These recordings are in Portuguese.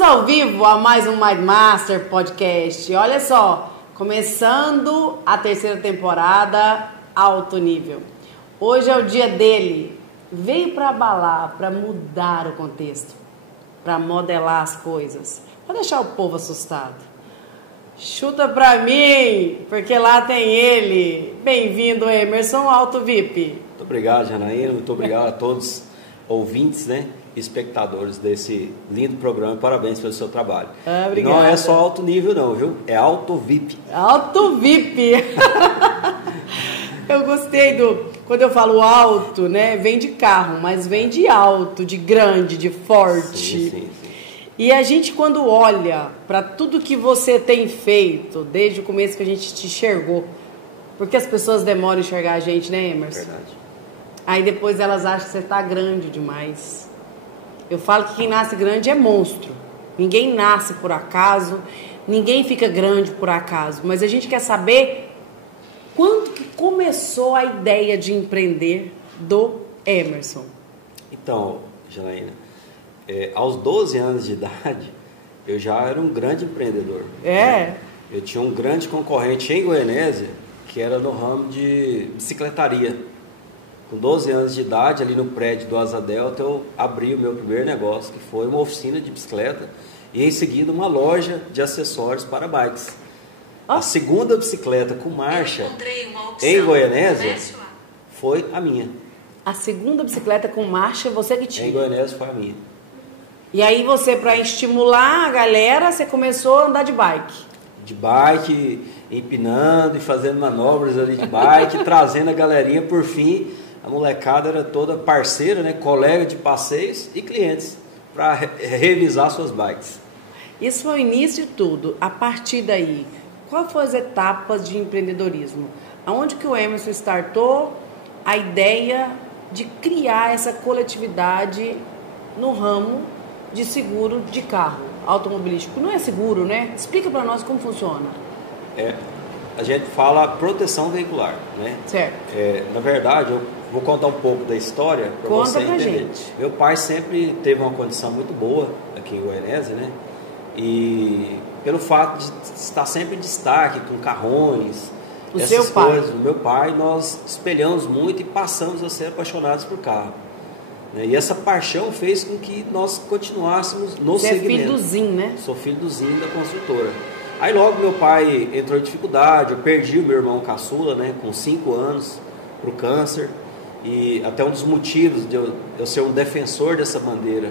Estamos ao vivo a mais um Mindmaster Podcast. Olha só, começando a terceira temporada, alto nível. Hoje é o dia dele. Veio para abalar, para mudar o contexto, para modelar as coisas, para deixar o povo assustado. Chuta para mim, porque lá tem ele. Bem-vindo, Emerson Alto VIP. Muito obrigado, Janaína. Muito obrigado a todos ouvintes, né? Espectadores desse lindo programa. Parabéns pelo seu trabalho. Obrigada. Não é só alto nível não, viu? É alto VIP. Alto VIP. Eu gostei quando eu falo alto, né? Vem de carro, mas vem de alto, de grande, de forte. Sim. E a gente, quando olha para tudo que você tem feito desde o começo que a gente te enxergou, porque as pessoas demoram a enxergar a gente, né, Emerson? Verdade. Aí depois elas acham que você tá grande demais. Eu falo que quem nasce grande é monstro. Ninguém nasce por acaso, ninguém fica grande por acaso. Mas a gente quer saber quando que começou a ideia de empreender do Emerson. Então, Janaína, aos 12 anos de idade, eu já era um grande empreendedor. É? Eu tinha um grande concorrente em Goianésia, que era no ramo de bicicletaria. Com 12 anos de idade, ali no prédio do Asa Delta, eu abri o meu primeiro negócio, que foi uma oficina de bicicleta e em seguida uma loja de acessórios para bikes. A segunda bicicleta com marcha em Goianésia foi a minha. A segunda bicicleta com marcha você que tinha? Em Goianésia foi a minha. E aí você, para estimular a galera, você começou a andar de bike? De bike, empinando e fazendo manobras ali de bike, trazendo a galerinha, por fim... A molecada era toda parceira, né? Colega de passeios e clientes para revisar suas bikes. Isso foi o início de tudo. A partir daí, quais foram as etapas de empreendedorismo? Aonde que o Emerson startou a ideia de criar essa coletividade no ramo de seguro de carro automobilístico? Não é seguro, né? Explica para nós como funciona. A gente fala proteção veicular, né? Certo. Na verdade, eu vou contar um pouco da história para você entender. Gente. Meu pai sempre teve uma condição muito boa aqui em Goianésia, né? E pelo fato de estar sempre em destaque com carrões, essas coisas, o meu pai, nós espelhamos muito e passamos a ser apaixonados por carro. E essa paixão fez com que nós continuássemos no segmento. Você é filho do Zin, né? Sou filho do Zin da construtora. Aí logo meu pai entrou em dificuldade, eu perdi o meu irmão caçula, né, com 5 anos, para o câncer. E até um dos motivos de eu ser um defensor dessa bandeira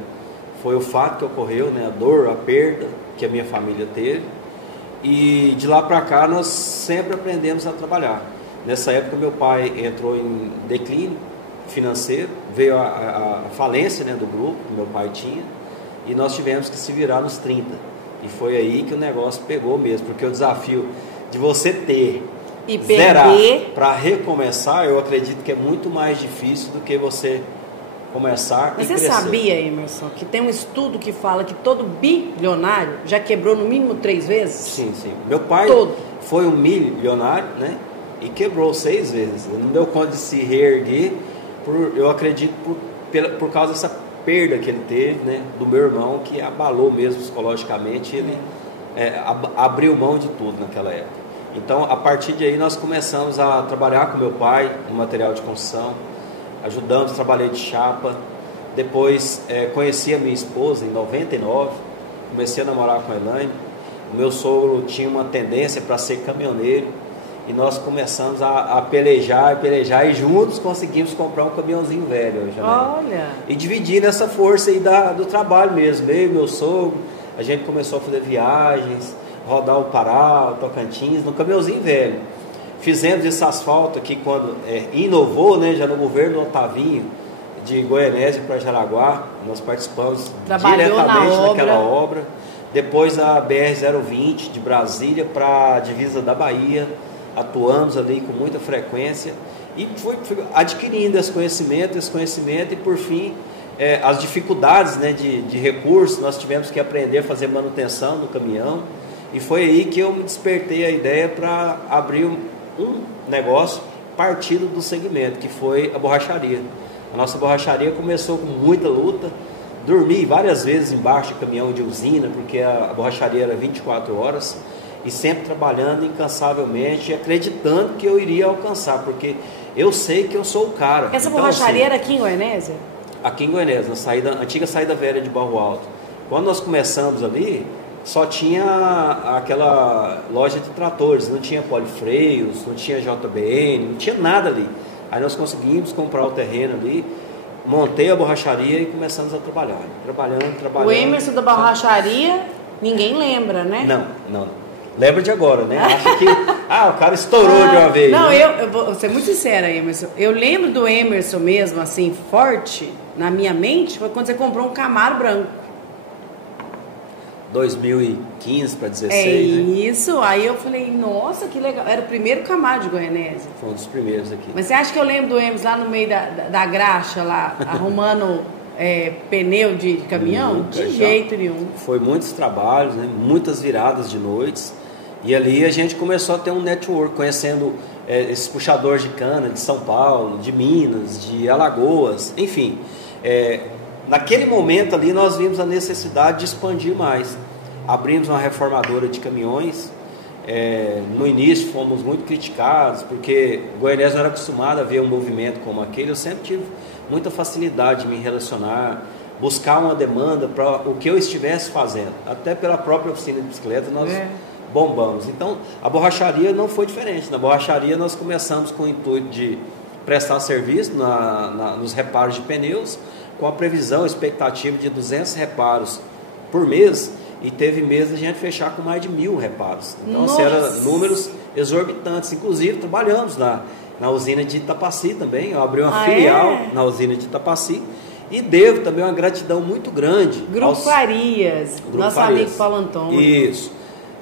foi o fato que ocorreu, né, a dor, a perda que a minha família teve. E de lá para cá nós sempre aprendemos a trabalhar. Nessa época meu pai entrou em declínio financeiro, veio a falência, né, do grupo que meu pai tinha, e nós tivemos que se virar nos 30. E foi aí que o negócio pegou mesmo, porque o desafio de você ter e zerar para recomeçar, eu acredito que é muito mais difícil do que você começar e crescer. Mas você sabia, Emerson, que tem um estudo que fala que todo bilionário já quebrou no mínimo 3 vezes? Sim. Meu pai foi um milionário, né? E quebrou 6 vezes. Ele não deu conta de se reerguer, eu acredito, por causa dessa perda que ele teve, né, do meu irmão, que abalou mesmo psicologicamente. Ele abriu mão de tudo naquela época. Então, a partir de aí, nós começamos a trabalhar com meu pai no material de construção, ajudamos, trabalhei de chapa. Depois, conheci a minha esposa em 99, comecei a namorar com a Elaine. O meu sogro tinha uma tendência para ser caminhoneiro, e nós começamos a pelejar, e juntos conseguimos comprar um caminhãozinho velho. Olha! E dividir essa força aí do trabalho mesmo. Eu e meu sogro, a gente começou a fazer viagens, rodar o Pará, o Tocantins, no caminhãozinho velho. Fizemos esse asfalto aqui quando inovou, né, já no governo Otavinho, de Goianésia para Jaraguá. Nós participamos diretamente naquela obra. Depois a BR-020 de Brasília para a divisa da Bahia. Atuamos ali com muita frequência e fui adquirindo esse conhecimento e por fim as dificuldades, né, de recursos. Nós tivemos que aprender a fazer manutenção no caminhão, e foi aí que eu me despertei a ideia para abrir um negócio partido do segmento, que foi a borracharia. A nossa borracharia começou com muita luta, dormi várias vezes embaixo de caminhão de usina, porque a borracharia era 24 horas, e sempre trabalhando incansavelmente, acreditando que eu iria alcançar, porque eu sei que eu sou o cara. Essa então, borracharia assim, era aqui em Goianésia? Aqui em Goianésia, na antiga saída velha de Barro Alto. Quando nós começamos ali, só tinha aquela loja de tratores, não tinha Polifreios, não tinha JBN, não tinha nada ali. Aí nós conseguimos comprar o terreno ali, montei a borracharia e começamos a trabalhar. Trabalhando. O Emerson da borracharia, ninguém lembra, né? Não. Lembra de agora, né? Acha que o cara estourou de uma vez. Não, né? eu vou ser muito sincera, Emerson. Eu lembro do Emerson mesmo, assim, forte, na minha mente, foi quando você comprou um Camaro branco. 2015 para 2016, né? Isso, aí eu falei, nossa, que legal. Era o primeiro Camaro de Goianésia. Foi um dos primeiros aqui. Mas você acha que eu lembro do Emerson lá no meio da graxa, lá, arrumando pneu de caminhão? Nunca, de jeito nenhum. Foi muitos trabalhos, né? Muitas viradas de noites. E ali a gente começou a ter um network, conhecendo esses puxadores de cana de São Paulo, de Minas, de Alagoas, enfim. Naquele momento ali nós vimos a necessidade de expandir mais. Abrimos uma reformadora de caminhões. No início fomos muito criticados, porque Goianésia não era acostumado a ver um movimento como aquele. Eu sempre tive muita facilidade de me relacionar, buscar uma demanda para o que eu estivesse fazendo. Até pela própria oficina de bicicleta nós bombamos. Então a borracharia não foi diferente. Na borracharia nós começamos com o intuito de prestar serviço nos reparos de pneus, com a previsão, expectativa de 200 reparos por mês, e teve meses a gente fechar com mais de 1.000 reparos. Então, assim, eram números exorbitantes. Inclusive, trabalhamos na usina de Itapaci também. Eu abri uma filial na usina de Itapaci, e devo também uma gratidão muito grande. Grupo Farias, nosso amigo Paulo Antônio. Isso.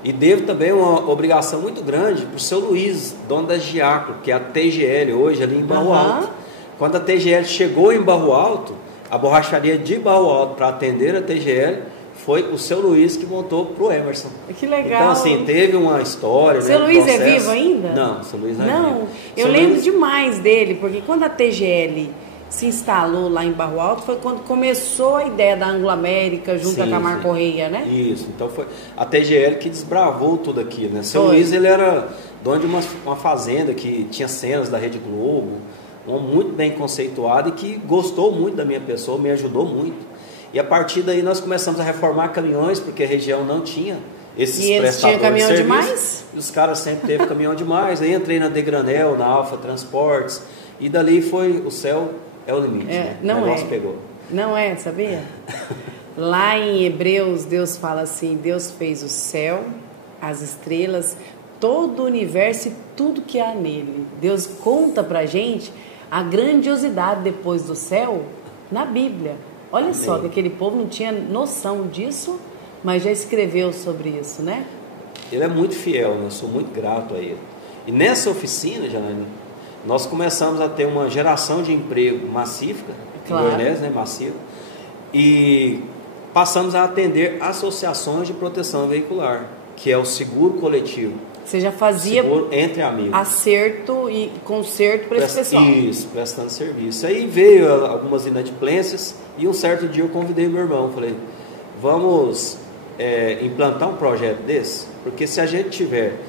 E devo também uma obrigação muito grande para o seu Luiz, dono da Giaco, que é a TGL hoje ali em Barro Alto. Quando a TGL chegou em Barro Alto, a borracharia de Barro Alto para atender a TGL, foi o seu Luiz que montou para o Emerson. Que legal. Então, assim, teve uma história. Seu Luiz é vivo ainda? Não, o seu Luiz não é vivo. Eu lembro demais dele, porque quando a TGL se instalou lá em Barro Alto, foi quando começou a ideia da Anglo-América junto a Camargo Correia, né? Isso, então foi a TGL que desbravou tudo aqui, né? Seu Luiz, ele era dono de uma fazenda que tinha cenas da Rede Globo, muito bem conceituado, e que gostou muito da minha pessoa, me ajudou muito. E a partir daí nós começamos a reformar caminhões, porque a região não tinha esses prestadores tinha caminhão de serviço, demais? E os caras sempre teve caminhão demais. Aí entrei na Degranel, na Alfa Transportes, e dali foi o céu é o limite, né? Não o negócio pegou. Não é, sabia? Lá em Hebreus, Deus fala assim: Deus fez o céu, as estrelas, todo o universo e tudo que há nele. Deus conta pra gente a grandiosidade depois do céu na Bíblia. Olha só, que aquele povo não tinha noção disso, mas já escreveu sobre isso, né? Ele é muito fiel, né? Eu sou muito grato a ele. E nessa oficina, Janaína, nós começamos a ter uma geração de emprego massífica, em Goianésia, né? Massiva, e passamos a atender associações de proteção veicular, que é o seguro coletivo. Você já fazia seguro entre amigos, acerto e conserto para esse pessoal? Isso, prestando serviço. Aí veio algumas inadimplências, e um certo dia eu convidei meu irmão, falei, vamos implantar um projeto desse? Porque se a gente tiver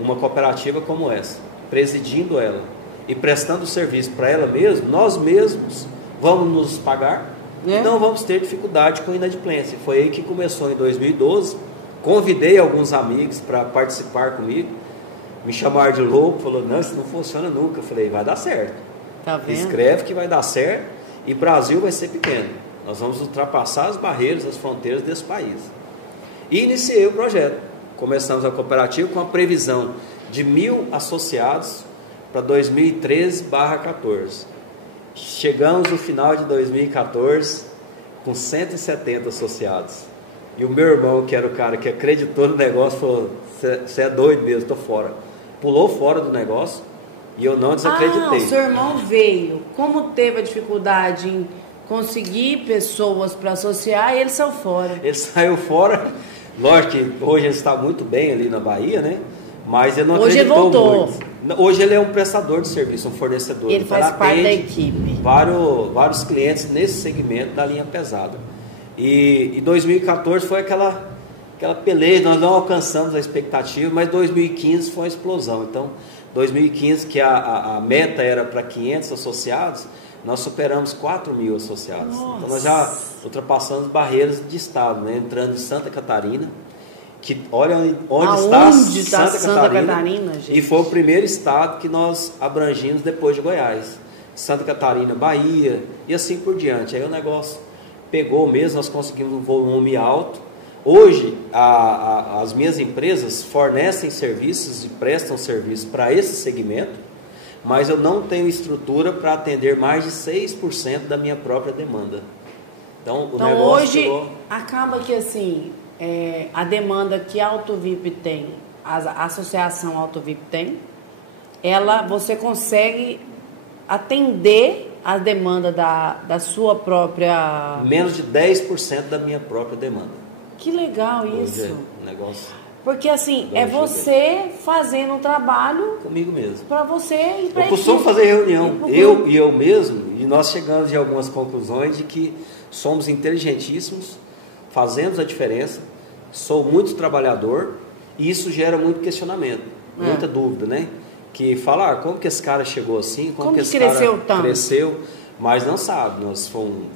uma cooperativa como essa, presidindo ela e prestando serviço para ela mesma, nós mesmos vamos nos pagar e não vamos ter dificuldade com inadimplência. Foi aí que começou em 2012. Convidei alguns amigos para participar comigo, me chamaram de louco, falou, não, isso não funciona nunca. Eu falei, vai dar certo. Tá vendo? Escreve que vai dar certo, e Brasil vai ser pequeno. Nós vamos ultrapassar as barreiras, as fronteiras desse país. E iniciei o projeto. Começamos a cooperativa com a previsão de 1.000 associados para 2013/14. Chegamos no final de 2014 com 170 associados. E o meu irmão, que era o cara que acreditou no negócio, falou, você é doido mesmo, estou fora. Pulou fora do negócio e eu não desacreditei. O seu irmão veio. Como teve a dificuldade em conseguir pessoas para associar, ele saiu fora. Ele saiu fora. Lógico que hoje ele está muito bem ali na Bahia, né? Mas ele não acreditou muito. Hoje ele é um prestador de serviço, um fornecedor. Ele faz parte da equipe. Vários clientes nesse segmento da linha pesada. E 2014 foi aquela peleja, nós não alcançamos a expectativa, mas 2015 foi uma explosão. Então, 2015, que a meta era para 500 associados, nós superamos 4.000 associados. Nossa. Então, nós já ultrapassamos barreiras de estado, né? Entrando em Santa Catarina, que olha onde está Santa Catarina, gente. E foi o primeiro estado que nós abrangimos depois de Goiás. Santa Catarina, Bahia e assim por diante. Aí o negócio pegou mesmo, nós conseguimos um volume alto. Hoje, as minhas empresas fornecem serviços e prestam serviço para esse segmento, mas eu não tenho estrutura para atender mais de 6% da minha própria demanda. Então hoje acaba que assim, a demanda que a AutoVip tem, a associação AutoVip tem, você consegue atender a demanda da sua própria... Menos de 10% da minha própria demanda. Que legal isso. Negócio. Porque assim, é você fazendo um trabalho comigo mesmo. Para você e para eu costumo fazer reunião, eu mesmo, e nós chegamos em algumas conclusões de que somos inteligentíssimos, fazemos a diferença, sou muito trabalhador, e isso gera muito questionamento, muita dúvida, né? Que fala, como que esse cara chegou assim, como que esse cresceu cara tanto? Cresceu, mas não sabe,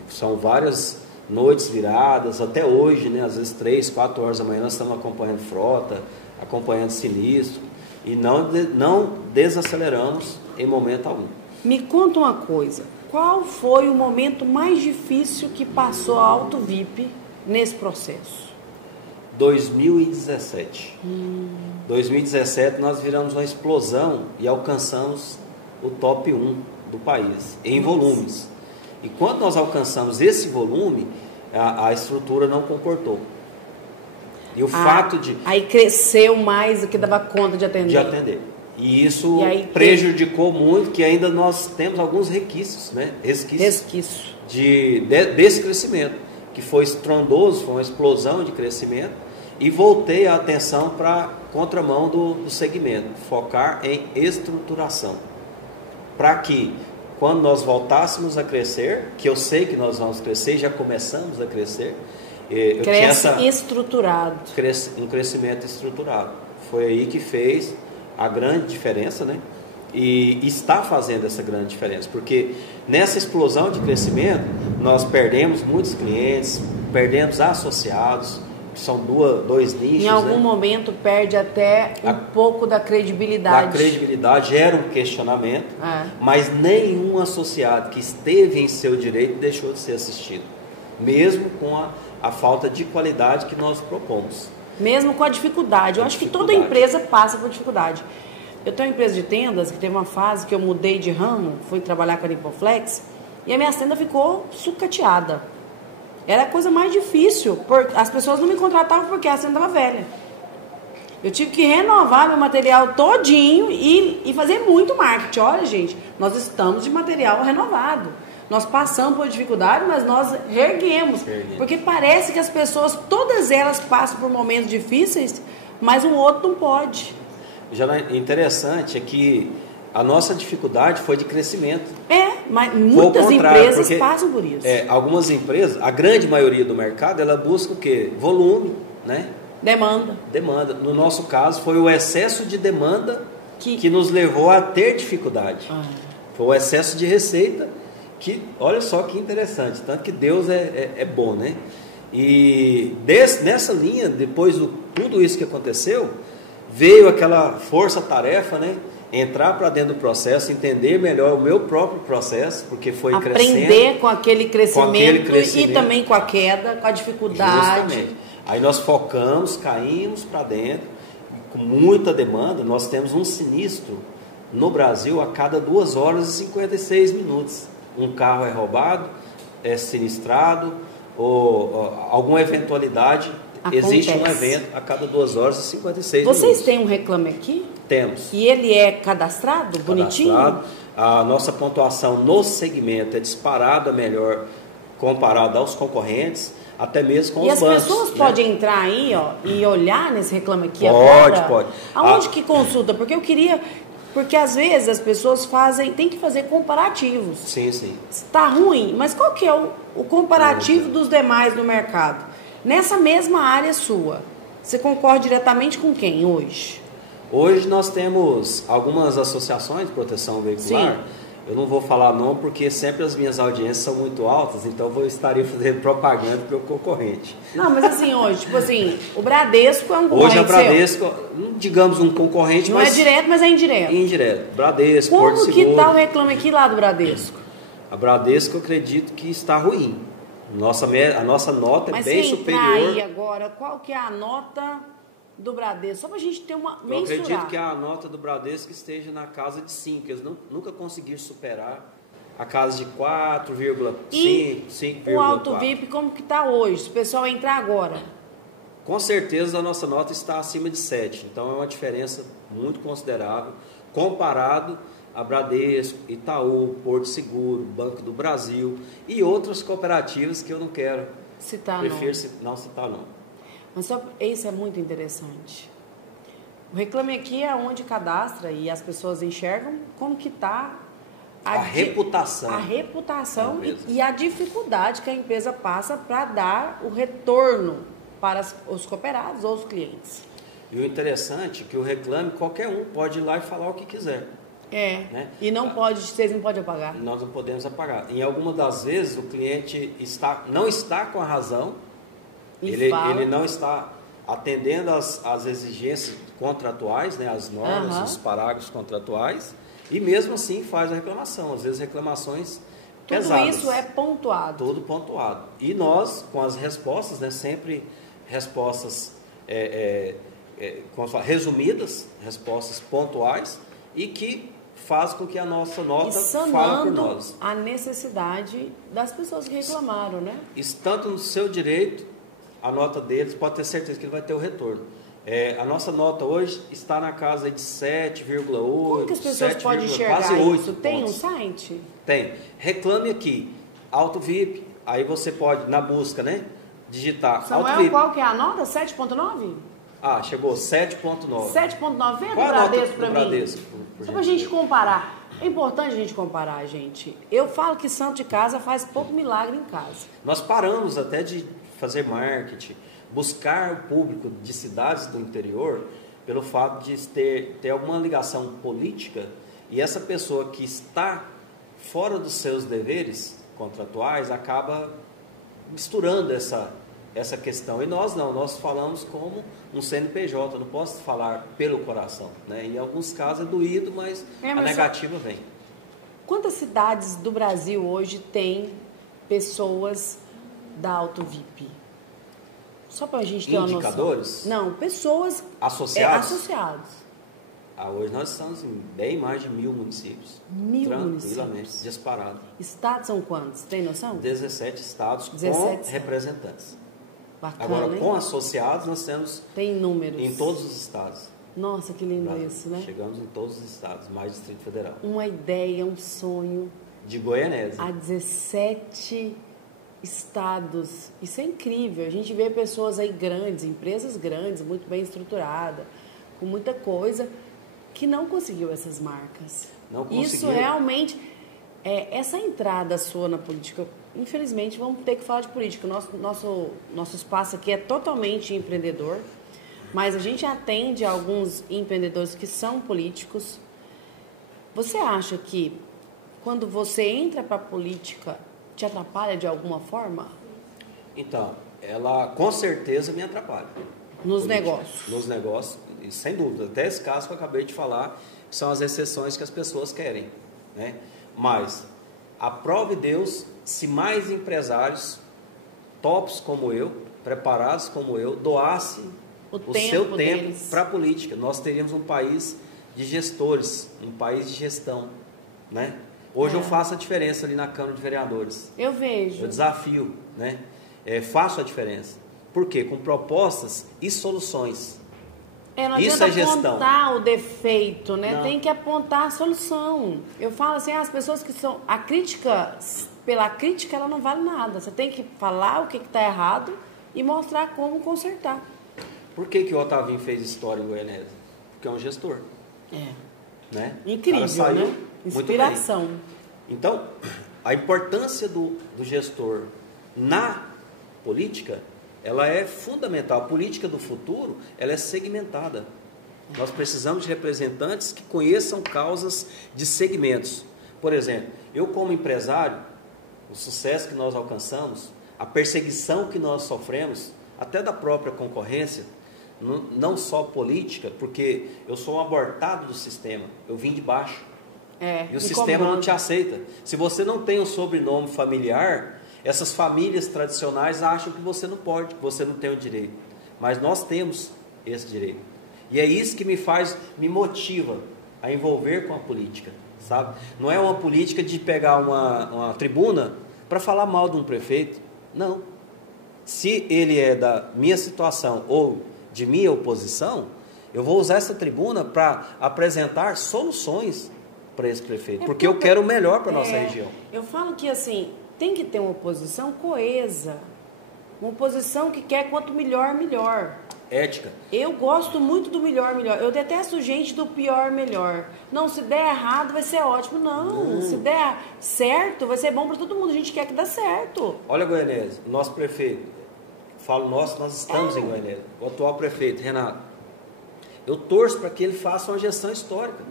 são várias noites viradas, até hoje, né? Às vezes 3, 4 horas da manhã nós estamos acompanhando frota, acompanhando sinistro, e não desaceleramos em momento algum. Me conta uma coisa, qual foi o momento mais difícil que passou a AutoVip nesse processo? 2017. 2017 nós viramos uma explosão e alcançamos o top 1 do país, em volumes. E quando nós alcançamos esse volume, a estrutura não comportou. E o fato de... Aí cresceu mais do que dava conta de atender. E isso prejudicou muito, que ainda nós temos alguns resquícios, né? Resquícios desse crescimento, que foi estrondoso, foi uma explosão de crescimento, e voltei a atenção para a contramão do segmento, focar em estruturação, para que quando nós voltássemos a crescer, que eu sei que nós vamos crescer, já começamos a crescer, estruturado. Um crescimento estruturado. Foi aí que fez a grande diferença, né? E está fazendo essa grande diferença, porque nessa explosão de crescimento, nós perdemos muitos clientes, perdemos associados, que são dois nichos. Em algum momento perde até um pouco da credibilidade. Da credibilidade, gera um questionamento, mas nenhum associado que esteve em seu direito deixou de ser assistido, mesmo com a falta de qualidade que nós propomos. Mesmo com a dificuldade. Eu acho que toda empresa passa por dificuldade. Eu tenho uma empresa de tendas que teve uma fase que eu mudei de ramo, fui trabalhar com a Nipoflex, e a minha tenda ficou sucateada. Era a coisa mais difícil, porque as pessoas não me contratavam porque a tenda estava velha. Eu tive que renovar meu material todinho e fazer muito marketing. Olha, gente, nós estamos de material renovado. Nós passamos por dificuldade, mas nós reerguemos. Porque parece que as pessoas, todas elas passam por momentos difíceis, mas o outro não pode. Já interessante é que a nossa dificuldade foi de crescimento. Mas muitas empresas passam por isso. Algumas empresas, a grande maioria do mercado, ela busca o quê? Volume, né? Demanda. No nosso caso, foi o excesso de demanda que nos levou a ter dificuldade. Foi o excesso de receita que, olha só que interessante, tanto que Deus é bom, né? E nessa linha, depois de tudo isso que aconteceu, veio aquela força-tarefa, né? Entrar para dentro do processo, entender melhor o meu próprio processo, porque foi crescendo. Aprender com aquele crescimento e também com a queda, com a dificuldade. Justamente. Aí nós focamos, caímos para dentro, com muita demanda. Nós temos um sinistro no Brasil a cada 2 horas e 56 minutos. Um carro é roubado, é sinistrado, ou alguma eventualidade. Existe um evento a cada 2 horas e 56 minutos. Vocês têm um Reclame Aqui? Temos. E ele é cadastrado, bonitinho? A nossa pontuação no segmento é disparada melhor comparada aos concorrentes, até mesmo com os bancos. E as pessoas podem entrar aí e olhar nesse Reclame Aqui agora? Pode. Aonde que consulta? Porque eu queria Porque às vezes as pessoas tem que fazer comparativos. Sim, sim. Está ruim, mas qual que é o comparativo dos demais no mercado? Nessa mesma área sua, você concorda diretamente com quem hoje? Hoje nós temos algumas associações de proteção veicular. Sim. Eu não vou falar não, porque sempre as minhas audiências são muito altas, então eu estaria fazendo propaganda para o concorrente. Não, mas assim, hoje, tipo assim, o Bradesco é um concorrente. Hoje a Bradesco, digamos um concorrente, não mas... é direto, mas é indireto. Indireto. Bradesco, Como Porto que Seguro. está o Reclame Aqui lá do Bradesco? A Bradesco eu acredito que está ruim. A nossa nota mas é bem superior. Mas aí agora, qual que é a nota do Bradesco? Só para a gente ter uma Eu mensurar. acredito que a nota do Bradesco esteja na casa de 5. Eles nunca conseguiram superar a casa de 4,5, 5,4. O Auto VIP, como que está hoje? Se o pessoal entrar agora. Com certeza a nossa nota está acima de 7. Então é uma diferença muito considerável comparado a Bradesco, Itaú, Porto Seguro, Banco do Brasil e outras cooperativas que eu não quero citar. Prefiro não citar não. Mas só isso é muito interessante. O Reclame Aqui é onde cadastra e as pessoas enxergam como que está a reputação. A reputação e a dificuldade que a empresa passa para dar o retorno para os cooperados ou os clientes. E o interessante é que o reclame, qualquer um pode ir lá e falar o que quiser. Né? E vocês não podem apagar. Nós não podemos apagar. Em algumas das vezes o cliente não está com a razão, ele não está atendendo às exigências contratuais, né, as normas, os parágrafos contratuais, e mesmo assim faz a reclamação. Às vezes reclamações pesadas. Tudo isso é pontuado. Tudo pontuado. E nós, com as respostas, né, sempre respostas resumidas, respostas pontuais, e que faz com que a nossa nota fale por nós. A necessidade das pessoas que reclamaram, né? Estando no seu direito, a nota deles, pode ter certeza que ele vai ter o retorno. A nossa nota hoje está na casa de 7,8. Como que as pessoas podem enxergar quase 8 isso? Tem um site? Tem. Reclame Aqui, Auto VIP. Aí você pode, na busca, né, digitar Samuel, Auto VIP. Qual que é a nota? 7,9? Ah, chegou 7,9. 7,9 é do Qual Bradesco para mim? Bradesco, só para a gente comparar. É importante a gente comparar, gente. Eu falo que santo de casa faz pouco milagre em casa. Nós paramos até de fazer marketing, buscar o público de cidades do interior, pelo fato de ter alguma ligação política, e essa pessoa que está fora dos seus deveres contratuais acaba misturando essa questão. E nós não, nós falamos como um CNPJ, não posso falar pelo coração, né? Em alguns casos é doído, mas a negativa vem. Quantas cidades do Brasil hoje tem pessoas da Auto VIP? Só para a gente ter uma noção. Indicadores? Não, pessoas associados. Hoje nós estamos em bem mais de 1.000 municípios. 1.000 tranquilamente, municípios. disparado. Estados são quantos? Tem noção? 17 estados com representantes. Bacana, agora, com associados, nós temos tem números em todos os estados. Nossa, que lindo isso, né? Chegamos em todos os estados, mais Distrito Federal. Uma ideia, um sonho. De Goianésia. Há 17 estados. Isso é incrível. A gente vê pessoas aí grandes, empresas grandes, muito bem estruturadas, com muita coisa, que não conseguiu essas marcas. Não conseguiu. Isso realmente... essa entrada sua na política, infelizmente, vamos ter que falar de política. Nosso espaço aqui é totalmente empreendedor, mas a gente atende alguns empreendedores que são políticos. Você acha que quando você entra para a política, te atrapalha de alguma forma? Então, ela com certeza me atrapalha. Nos negócios? Nos negócios, sem dúvida. Até esse caso que eu acabei de falar, são as exceções que as pessoas querem, né? Mas, aprove Deus, se mais empresários, tops como eu, preparados como eu, doassem o seu tempo para a política, nós teríamos um país de gestores, um país de gestão, né? Hoje eu faço a diferença ali na Câmara de Vereadores. Eu vejo. Eu desafio, né? Faço a diferença. Por quê? Com propostas e soluções. Não Isso adianta é gestão. Apontar o defeito, né? Não. Tem que apontar a solução. Eu falo assim, as pessoas que são... A crítica, pela crítica, ela não vale nada. Você tem que falar o que está errado e mostrar como consertar. Por que o Otavinho fez história em Goianésia? Porque é um gestor. né? Incrível, saiu né? Inspiração. Então, a importância do gestor na política, ela é fundamental. A política do futuro, ela é segmentada. Nós precisamos de representantes que conheçam causas de segmentos. Por exemplo, eu como empresário, o sucesso que nós alcançamos, a perseguição que nós sofremos, até da própria concorrência, não só política, porque eu sou um abortado do sistema, eu vim de baixo. E o sistema não te aceita. Se você não tem um sobrenome familiar, essas famílias tradicionais acham que você não pode, que você não tem o direito. Mas nós temos esse direito. E é isso que me motiva a envolver com a política, sabe? Não é uma política de pegar uma tribuna para falar mal de um prefeito. Não. Se ele é da minha situação ou de minha oposição, eu vou usar essa tribuna para apresentar soluções para esse prefeito, porque eu quero o melhor para a nossa região. Eu falo que assim, tem que ter uma oposição coesa, uma oposição que quer quanto melhor, melhor. Ética. Eu gosto muito do melhor, melhor. Eu detesto gente do pior, melhor. Não, se der errado vai ser ótimo. Não, se der certo vai ser bom para todo mundo. A gente quer que dê certo. Olha, Goianésia, o nosso prefeito, falo nosso, nós estamos em Goianésia, o atual prefeito, Renato, eu torço para que ele faça uma gestão histórica.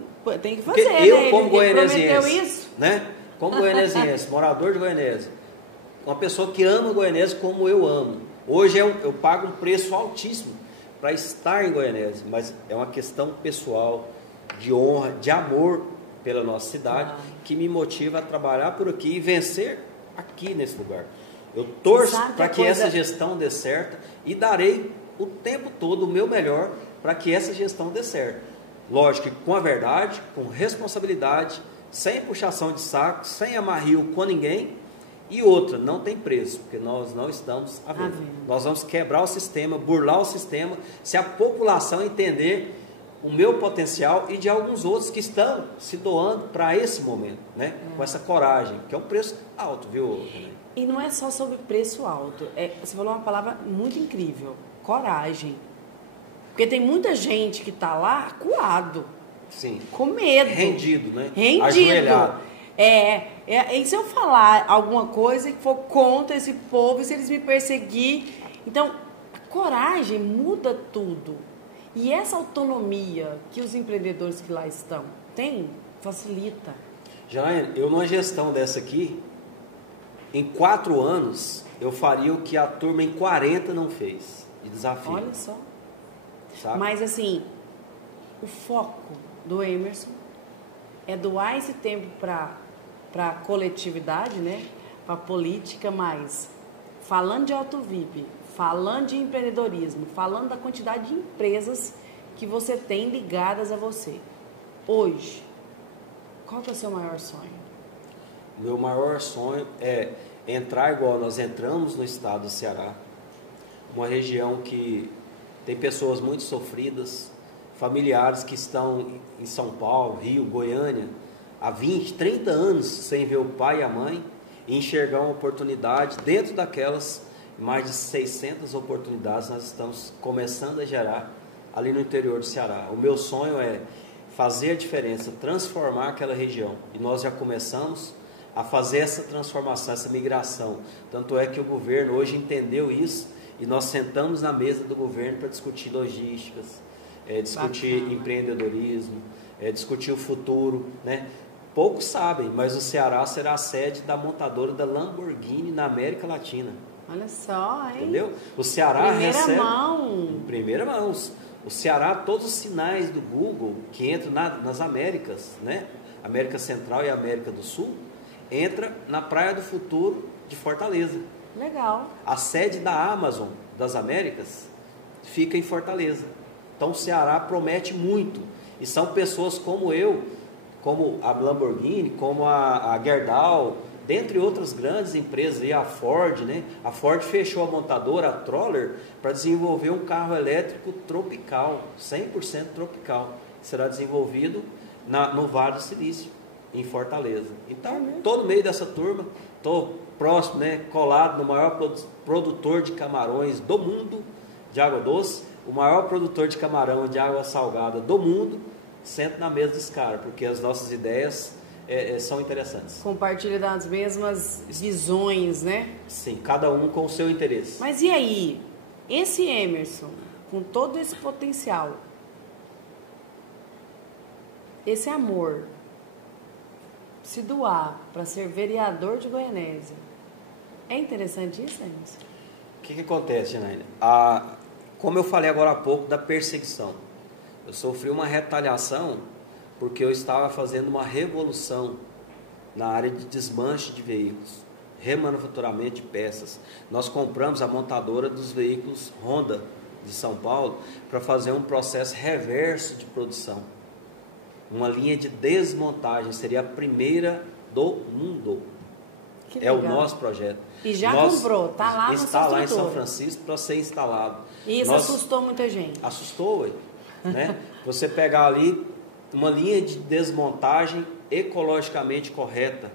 Tem que fazer, porque eu, né? como goianesiense, né? Como goianesiense, morador de Goianésia, uma pessoa que ama Goianésia como eu amo. Hoje eu pago um preço altíssimo para estar em Goianésia, mas é uma questão pessoal, de honra, de amor pela nossa cidade, que me motiva a trabalhar por aqui e vencer aqui nesse lugar. Eu torço para que essa gestão dê certo e darei o tempo todo o meu melhor para que essa gestão dê certo. Lógico que com a verdade, com responsabilidade, sem puxação de saco, sem amarrio com ninguém. E outra, não tem preço, porque nós não estamos a ver. Nós vamos quebrar o sistema, burlar o sistema, se a população entender o meu potencial e de alguns outros que estão se doando para esse momento, né? Com essa coragem, que é um preço alto, viu? E não é só sobre preço alto. Você falou uma palavra muito incrível, coragem. Porque tem muita gente que está lá acuado. Sim. Com medo. Rendido, né? Rendido. Ajoelhado. E se eu falar alguma coisa que for contra esse povo, e se eles me perseguir... Então, a coragem muda tudo. E essa autonomia que os empreendedores que lá estão têm, facilita. Janaína, eu numa gestão dessa aqui, em 4 anos, eu faria o que a turma em 40 não fez, de desafio. Olha só. Sabe? Mas assim, o foco do Emerson é doar esse tempo para a coletividade, né? Para a política, mas falando de Auto VIP, falando de empreendedorismo, falando da quantidade de empresas que você tem ligadas a você. Hoje, qual que é o seu maior sonho? Meu maior sonho é entrar igual nós entramos no estado do Ceará, uma região que tem pessoas muito sofridas, familiares que estão em São Paulo, Rio, Goiânia, há 20, 30 anos sem ver o pai e a mãe e enxergar uma oportunidade dentro daquelas mais de 600 oportunidades nós estamos começando a gerar ali no interior do Ceará. O meu sonho é fazer a diferença, transformar aquela região. E nós já começamos a fazer essa transformação, essa migração. Tanto é que o governo hoje entendeu isso e nós sentamos na mesa do governo para discutir logísticas, discutir empreendedorismo, discutir o futuro, né? Poucos sabem, mas o Ceará será a sede da montadora da Lamborghini na América Latina. Olha só, hein? Entendeu? O Ceará Primeira mão. Em primeira mão. O Ceará, todos os sinais do Google que entram nas Américas, né? América Central e América do Sul, entra na Praia do Futuro de Fortaleza. Legal. A sede da Amazon das Américas fica em Fortaleza. Então o Ceará promete muito. E são pessoas como eu, como a Lamborghini, como a Gerdau, dentre outras grandes empresas, e a Ford, né? A Ford fechou a montadora, a Troller, para desenvolver um carro elétrico tropical, 100% tropical, que será desenvolvido no Vale do Silício, em Fortaleza. Então, estou no meio dessa turma, estou próximo, né, colado no maior produtor de camarões do mundo, de água doce, o maior produtor de camarão de água salgada do mundo, sento na mesa desse cara, porque as nossas ideias são interessantes. Compartilha das mesmas visões, né? Sim, cada um com o seu interesse. Mas e aí, esse Emerson, com todo esse potencial, esse amor, se doar para ser vereador de Goianésia, é interessante isso, Emerson? O que acontece, Janaína? Como eu falei agora há pouco da perseguição, eu sofri uma retaliação porque eu estava fazendo uma revolução na área de desmanche de veículos, remanufaturamento de peças. Nós compramos a montadora dos veículos Honda de São Paulo para fazer um processo reverso de produção. Uma linha de desmontagem, seria a primeira do mundo. É o nosso projeto. E já comprou, está lá no Está lá em São Francisco para ser instalado. E isso assustou muita gente. Assustou, né? Você pegar ali uma linha de desmontagem ecologicamente correta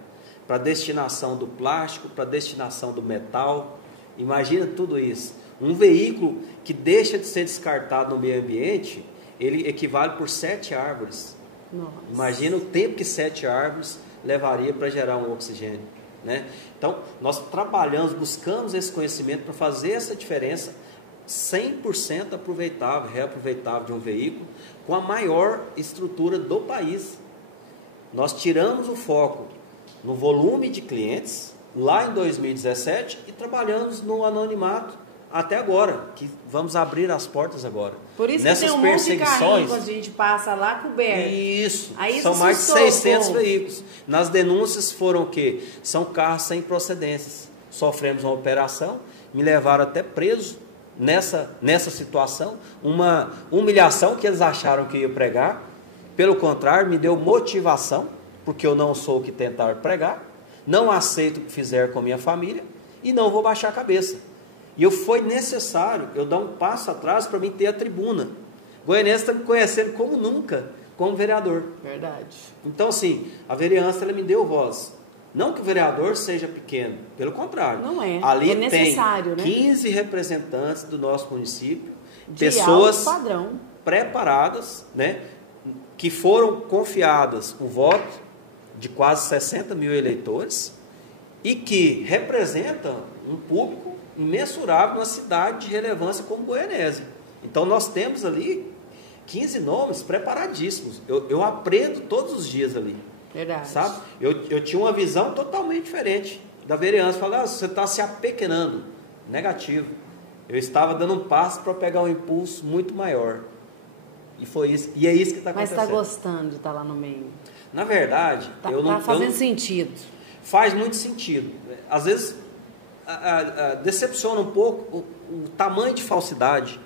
para destinação do plástico, para destinação do metal. Imagina tudo isso. Um veículo que deixa de ser descartado no meio ambiente, ele equivale por 7 árvores. Nossa. Imagina o tempo que 7 árvores levaria para gerar um oxigênio, né? Então, nós trabalhamos, buscamos esse conhecimento para fazer essa diferença 100% aproveitável, reaproveitável de um veículo com a maior estrutura do país. Nós tiramos o foco no volume de clientes lá em 2017 e trabalhamos no anonimato até agora, que vamos abrir as portas agora. Por isso nessas que tem um monte de carrinho quando a gente passa lá coberto. Isso, aí são mais de 600 veículos. Nas denúncias foram o quê? São carros sem procedências. Sofremos uma operação, me levaram até preso nessa situação, uma humilhação que eles acharam que eu ia pregar. Pelo contrário, me deu motivação, porque eu não sou o que tentaram pregar, não aceito o que fizeram com a minha família e não vou baixar a cabeça. E foi necessário eu dar um passo atrás para mim ter a tribuna. Goianésia está me conhecendo como nunca, como vereador. Verdade. Então, assim, a vereança ela me deu voz. Não que o vereador seja pequeno, pelo contrário. Não é. Ali é necessário, tem 15 representantes do nosso município, de pessoas alto padrão, preparadas, né, que foram confiadas o voto de quase 60 mil eleitores e que representam um público imensurável numa cidade de relevância como Goianésia. Então nós temos ali 15 nomes preparadíssimos. Eu aprendo todos os dias ali. Verdade. Sabe? Eu tinha uma visão totalmente diferente da vereança. Falei, você está se apequenando. Negativo. Eu estava dando um passo para pegar um impulso muito maior. E foi isso. E é isso que está acontecendo. Mas está gostando de estar lá no meio? Na verdade, eu não... Está fazendo sentido. Faz muito sentido. Às vezes, decepciona um pouco o tamanho de falsidade,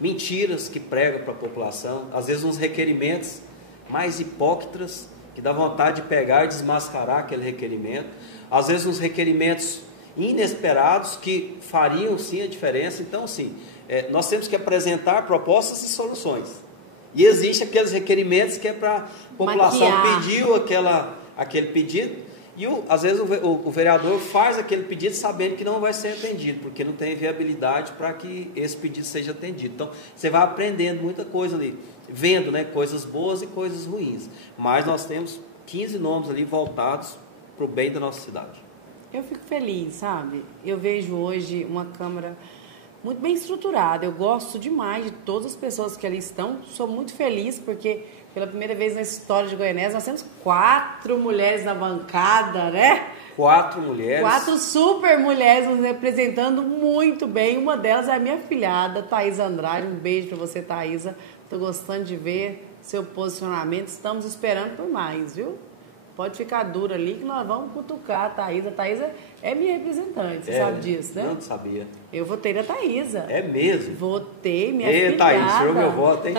mentiras que pregam para a população, às vezes uns requerimentos mais hipócritas, que dá vontade de pegar e desmascarar aquele requerimento, às vezes uns requerimentos inesperados que fariam sim a diferença. Então, sim, nós temos que apresentar propostas e soluções. E existe aqueles requerimentos que é para a população pediu aquele pedido, e às vezes o vereador faz aquele pedido sabendo que não vai ser atendido, porque não tem viabilidade para que esse pedido seja atendido. Então, você vai aprendendo muita coisa ali, vendo, né, coisas boas e coisas ruins. Mas nós temos 15 nomes ali voltados para o bem da nossa cidade. Eu fico feliz, sabe? Eu vejo hoje uma Câmara muito bem estruturada. Eu gosto demais de todas as pessoas que ali estão. Sou muito feliz porque, pela primeira vez na história de Goianésia, nós temos 4 mulheres na bancada, né? 4 mulheres. 4 super mulheres nos representando muito bem. Uma delas é a minha filhada, Thaisa Andrade. Um beijo para você, Thaisa. Estou gostando de ver seu posicionamento. Estamos esperando por mais, viu? Pode ficar duro ali que nós vamos cutucar a Thaisa. A Thaisa é minha representante, você sabe disso, né? Não sabia. Eu votei na Thaisa. É mesmo? Votei, minha filhada. Thaisa, tirou meu voto, hein?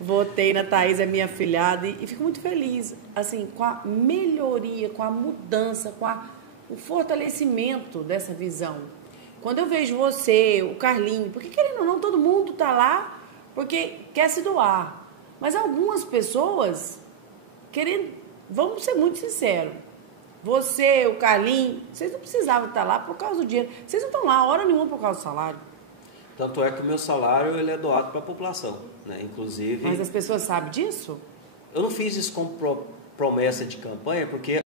Votei na Thaisa, é minha filhada, e fico muito feliz, assim, com a melhoria, com a mudança, com o fortalecimento dessa visão. Quando eu vejo você, o Carlinho, porque querendo ou não, todo mundo está lá porque quer se doar. Mas algumas pessoas... vamos ser muito sinceros, você, o Carlinho, vocês não precisavam estar lá por causa do dinheiro, vocês não estão lá hora nenhuma por causa do salário. Tanto é que o meu salário ele é doado para a população. né? Inclusive... Mas as pessoas sabem disso? Eu não fiz isso como promessa de campanha, porque